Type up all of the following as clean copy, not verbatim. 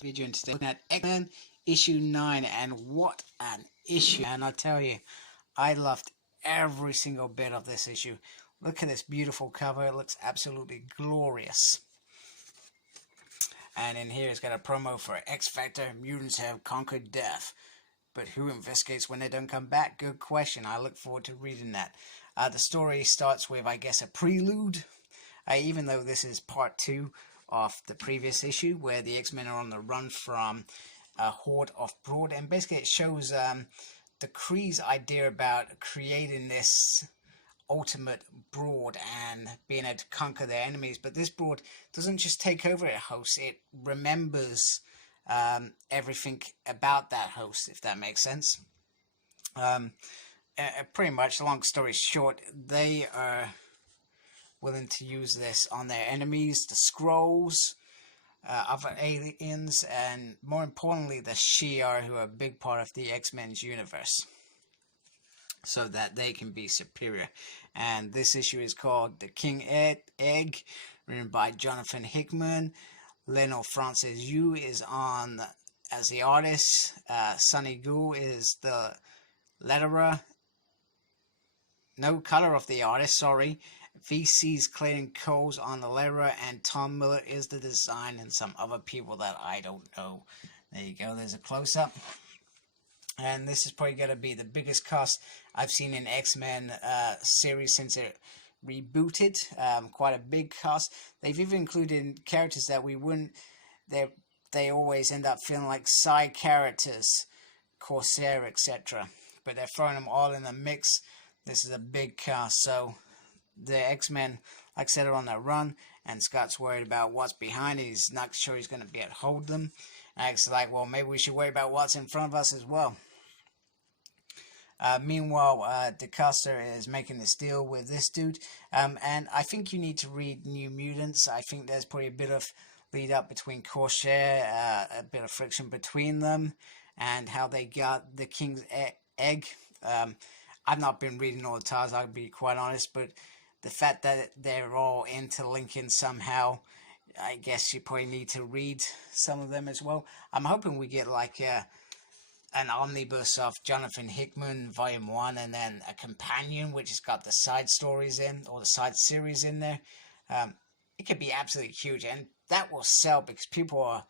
video and today looking at X-Men issue 9, and what an issue. And I tell you, I loved every single bit of this issue. Look at this beautiful cover, it looks absolutely glorious. And in here it's got a promo for X Factor, mutants have conquered death. But who investigates when they don't come back? Good question. I look forward to reading that. The story starts with, I guess, a prelude. Even though this is part 2 of the previous issue, where the X-Men are on the run from a horde of Brood. And basically it shows the Kree's idea about creating this ultimate Brood and being able to conquer their enemies. But this Brood doesn't just take over a host, it remembers everything about that host, if that makes sense. Pretty much, long story short, they are willing to use this on their enemies, the Skrulls, other aliens, and more importantly the Shi'ar, who are a big part of the X-Men's universe, so that they can be superior. And this issue is called The King Egg, written by Jonathan Hickman. Leno Francis Yu is on as the artist. Sunny Gu is the letterer. No color of the artist, sorry. VC's Clayton Cole's on the letterer, and Tom Miller is the design, and some other people that I don't know. There you go, there's a close-up. And this is probably going to be the biggest cast I've seen in X-Men series since it rebooted. Quite a big cast. They've even included characters that we wouldn't... They always end up feeling like side characters. Corsair, etc. But they're throwing them all in the mix. This is a big cast, so the X-Men, like I said, are on their run, and Scott's worried about what's behind it. He's not sure he's going to be able to hold them. And X's like, well, maybe we should worry about what's in front of us as well. Meanwhile, DeCoster is making this deal with this dude, and I think you need to read New Mutants. I think there's probably a bit of lead up between Corsair, a bit of friction between them, and how they got the King's Egg. I've not been reading all the titles, I'll be quite honest, but the fact that they're all interlinking somehow, I guess you probably need to read some of them as well. I'm hoping we get like an omnibus of Jonathan Hickman, Volume 1, and then a companion, which has got the side stories in, or the side series in there. It could be absolutely huge, and that will sell, because people are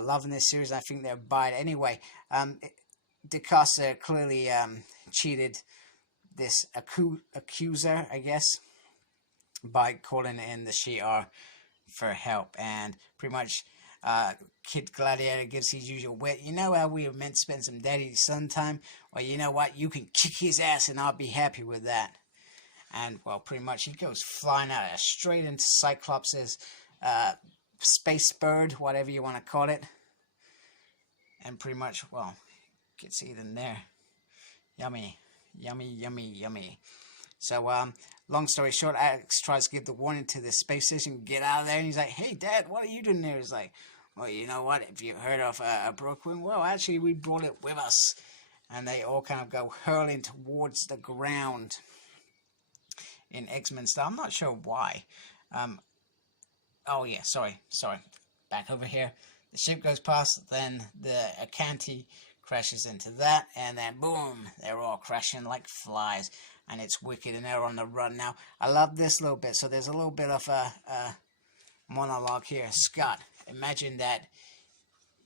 loving this series. I think they'll buy it anyway. DeCosta clearly cheated this accuser, I guess, by calling in the Shi'ar for help, and pretty much Kid Gladiator gives his usual wit. You know how we were meant to spend some daddy-son time? Well, you know what? You can kick his ass and I'll be happy with that. And, well, pretty much he goes flying out straight into Cyclops' space bird, whatever you want to call it. And pretty much, well, gets eaten there. Yummy. Yummy, yummy, yummy. So, long story short, Alex tries to give the warning to the space station, get out of there, and he's like, hey, Dad, what are you doing there? He's like, well, you know what, if you heard of Brooklyn, well, actually, we brought it with us. And they all kind of go hurling towards the ground in X-Men style. I'm not sure why. Oh, yeah, sorry. Back over here. The ship goes past, then the Acanti crashes into that, and then boom, they're all crashing like flies, and it's wicked, and they're on the run now. I love this little bit. So there's a little bit of a monologue here. Scott, imagine that,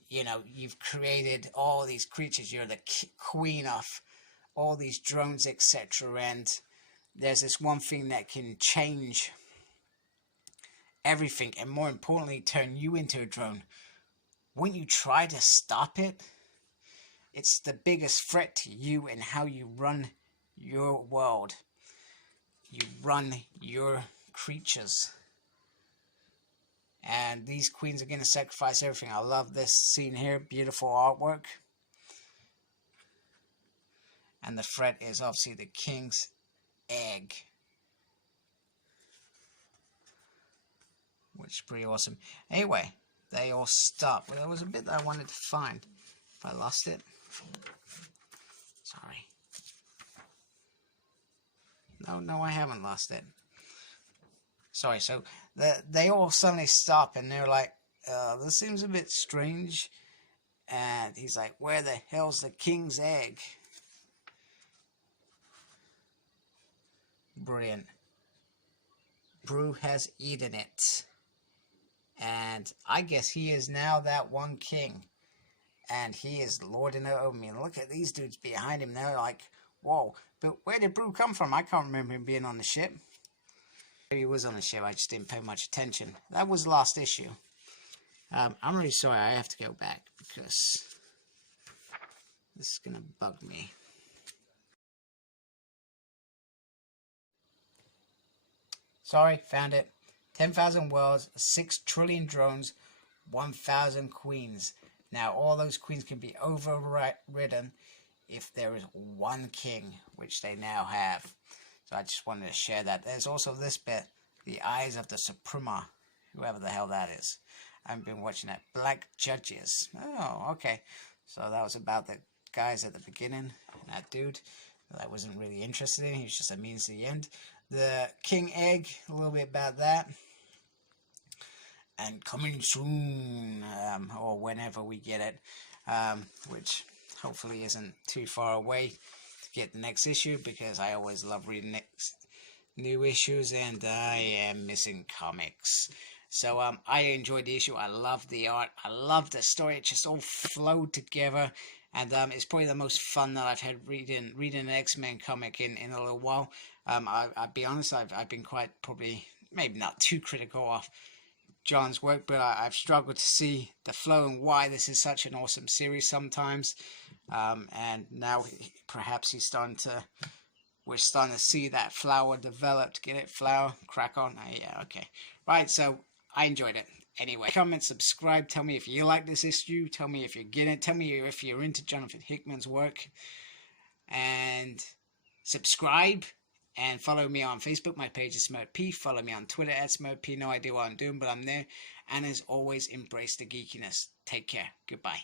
you know, you've created all these creatures, you're the queen of all these drones, etc., and there's this one thing that can change everything, and more importantly, turn you into a drone. Wouldn't you try to stop it? It's the biggest threat to you and how you run your world. You run your creatures. And these queens are going to sacrifice everything. I love this scene here. Beautiful artwork. And the threat is obviously the King's Egg, which is pretty awesome. Anyway, they all stop. Well, there was a bit that I wanted to find. If I lost it. Sorry. No, I haven't lost it. Sorry, so they all suddenly stop and they're like, this seems a bit strange. And he's like, where the hell's the king's egg? Brilliant. Brew has eaten it. And I guess he is now that one king. And he is lording it over me. And look at these dudes behind him. They're like, whoa. But where did Brew come from? I can't remember him being on the ship. Maybe he was on the ship. I just didn't pay much attention. That was the last issue. I'm really sorry. I have to go back because this is going to bug me. Sorry, found it. 10,000 worlds, 6 trillion drones, 1,000 queens. Now, all those queens can be overridden if there is one king, which they now have. So I just wanted to share that. There's also this bit, the eyes of the Suprema, whoever the hell that is. I haven't been watching that. Black Judges. Oh, okay. So that was about the guys at the beginning. That dude that I wasn't really interested in. He was just a means to the end. The King Egg, a little bit about that. And coming soon, or whenever we get it, which hopefully isn't too far away to get the next issue, because I always love reading new issues, and I am missing comics. So I enjoyed the issue. I love the art. I love the story. It just all flowed together, and it's probably the most fun that I've had reading an X-Men comic in a little while. I'll be honest. I've been quite probably maybe not too critical of John's work, but I've struggled to see the flow and why this is such an awesome series sometimes. And now perhaps we're starting to see that flower develop. Get it? Flower? Crack on? Yeah, okay. Right, so I enjoyed it. Anyway, comment, subscribe. Tell me if you like this issue. Tell me if you're getting it. Tell me if you're into Jonathan Hickman's work. And subscribe. And follow me on Facebook. My page is SmurtP. Follow me on Twitter at SmurtP. No idea what I'm doing, but I'm there. And as always, embrace the geekiness. Take care. Goodbye.